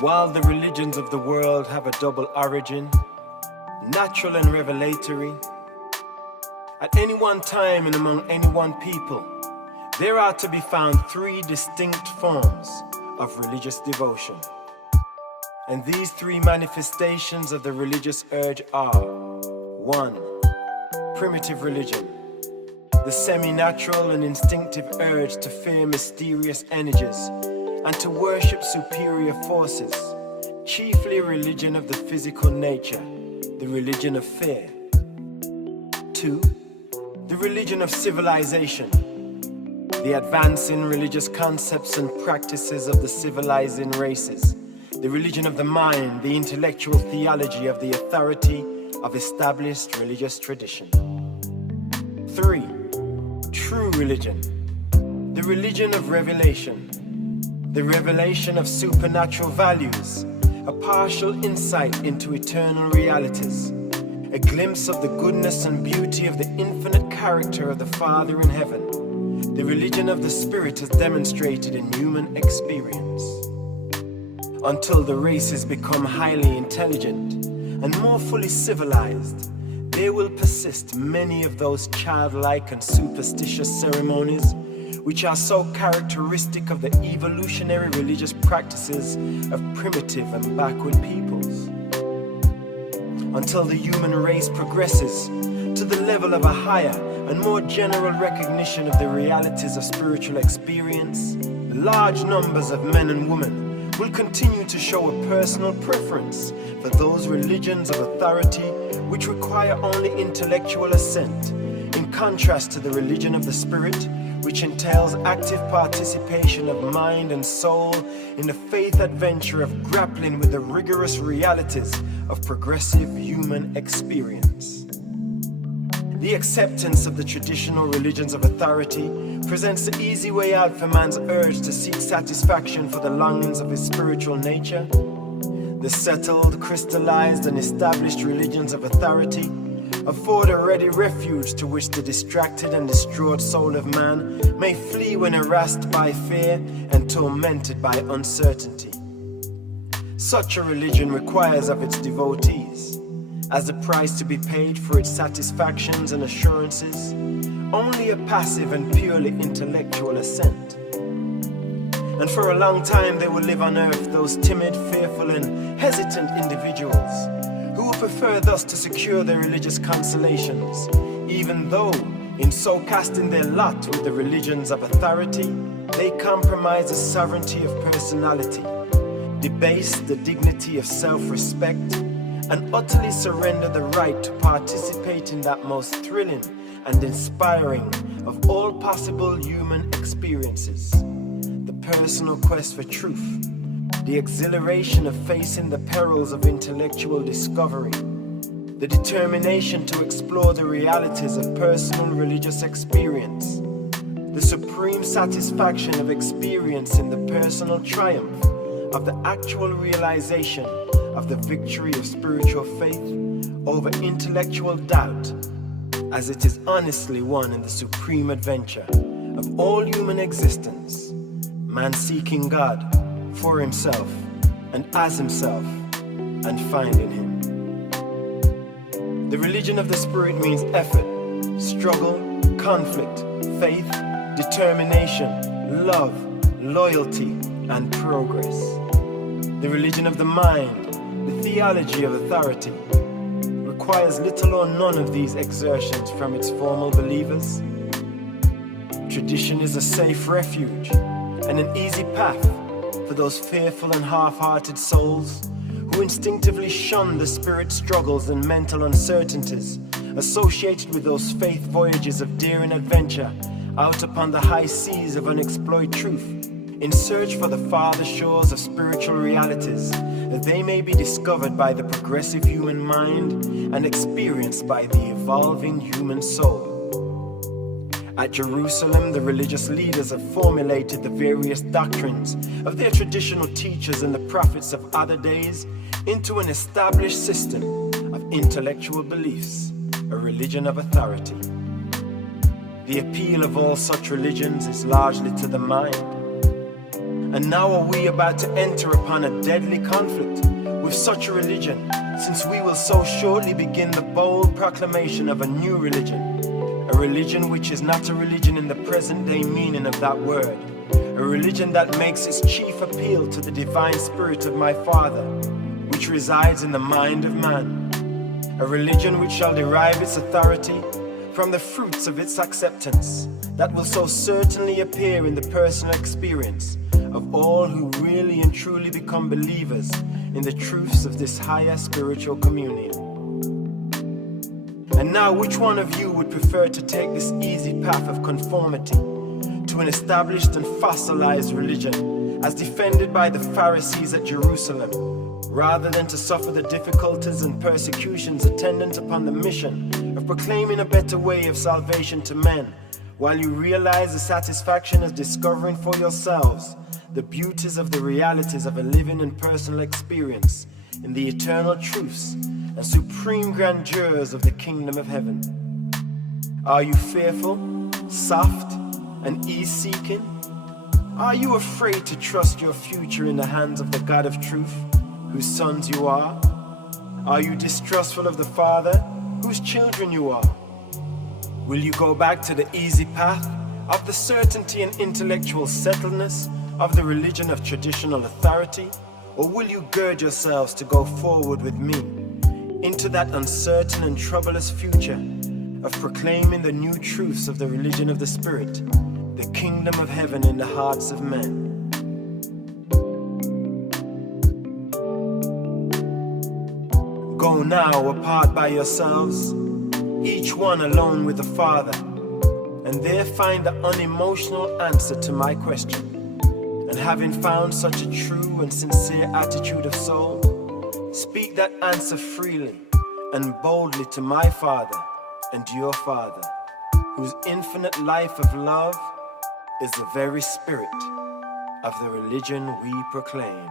While the religions of the world have a double origin, natural and revelatory, at any one time and among any one people, there are to be found three distinct forms of religious devotion. And these three manifestations of the religious urge are: 1. Primitive religion, the semi-natural and instinctive urge to fear mysterious energies and to worship superior forces, chiefly religion of the physical nature, the religion of fear. 2. The religion of civilization, the advancing religious concepts and practices of the civilizing races, the religion of the mind, the intellectual theology of the authority of established religious tradition. 3. True religion, the religion of revelation, the revelation of supernatural values, a partial insight into eternal realities, a glimpse of the goodness and beauty of the infinite character of the Father in heaven, the religion of the Spirit as demonstrated in human experience. Until the races become highly intelligent and more fully civilized, there will persist many of those childlike and superstitious ceremonies which are so characteristic of the evolutionary religious practices of primitive and backward peoples. Until the human race progresses to the level of a higher and more general recognition of the realities of spiritual experience, large numbers of men and women will continue to show a personal preference for those religions of authority which require only intellectual assent, in contrast to the religion of the Spirit, which entails active participation of mind and soul in the faith adventure of grappling with the rigorous realities of progressive human experience. The acceptance of the traditional religions of authority presents the easy way out for man's urge to seek satisfaction for the longings of his spiritual nature. The settled, crystallized, and established religions of authority afford a ready refuge to which the distracted and distraught soul of man may flee when harassed by fear and tormented by uncertainty. Such a religion requires of its devotees, as the price to be paid for its satisfactions and assurances, only a passive and purely intellectual assent. And for a long time there will live on earth those timid, fearful, and hesitant individuals who will prefer thus to secure their religious consolations, even though, in so casting their lot with the religions of authority, they compromise the sovereignty of personality, debase the dignity of self-respect, and utterly surrender the right to participate in that most thrilling and inspiring of all possible human experiences, the personal quest for truth, the exhilaration of facing the perils of intellectual discovery, the determination to explore the realities of personal religious experience, the supreme satisfaction of experiencing the personal triumph of the actual realization of the victory of spiritual faith over intellectual doubt, as it is honestly won in the supreme adventure of all human existence, man seeking God for himself and as himself and finding him. The religion of the Spirit means effort, struggle, conflict, faith, determination, love, loyalty, and progress. The religion of the mind, the theology of authority, requires little or none of these exertions from its formal believers. Tradition is a safe refuge and an easy path for those fearful and half-hearted souls who instinctively shun the spirit struggles and mental uncertainties associated with those faith voyages of daring adventure out upon the high seas of unexplored truth in search for the farther shores of spiritual realities that they may be discovered by the progressive human mind and experienced by the evolving human soul. At Jerusalem, the religious leaders have formulated the various doctrines of their traditional teachers and the prophets of other days into an established system of intellectual beliefs, a religion of authority. The appeal of all such religions is largely to the mind. And now are we about to enter upon a deadly conflict with such a religion, since we will so shortly begin the bold proclamation of a new religion, a religion which is not a religion in the present day meaning of that word, a religion that makes its chief appeal to the divine spirit of my Father, which resides in the mind of man, a religion which shall derive its authority from the fruits of its acceptance, that will so certainly appear in the personal experience of all who really and truly become believers in the truths of this higher spiritual communion. And now, which one of you would prefer to take this easy path of conformity to an established and fossilized religion as defended by the Pharisees at Jerusalem, rather than to suffer the difficulties and persecutions attendant upon the mission of proclaiming a better way of salvation to men, while you realize the satisfaction of discovering for yourselves the beauties of the realities of a living and personal experience in the eternal truths and supreme grandeurs of the kingdom of heaven? Are you fearful, soft, and ease-seeking? Are you afraid to trust your future in the hands of the God of truth, whose sons you are? Are you distrustful of the Father, whose children you are? Will you go back to the easy path of the certainty and intellectual settledness of the religion of traditional authority, or will you gird yourselves to go forward with me into that uncertain and troublous future of proclaiming the new truths of the religion of the Spirit, the kingdom of heaven in the hearts of men? Go now apart by yourselves, each one alone with the Father, and there find the unemotional answer to my question. And having found such a true and sincere attitude of soul, speak that answer freely and boldly to my Father and your Father, whose infinite life of love is the very spirit of the religion we proclaim.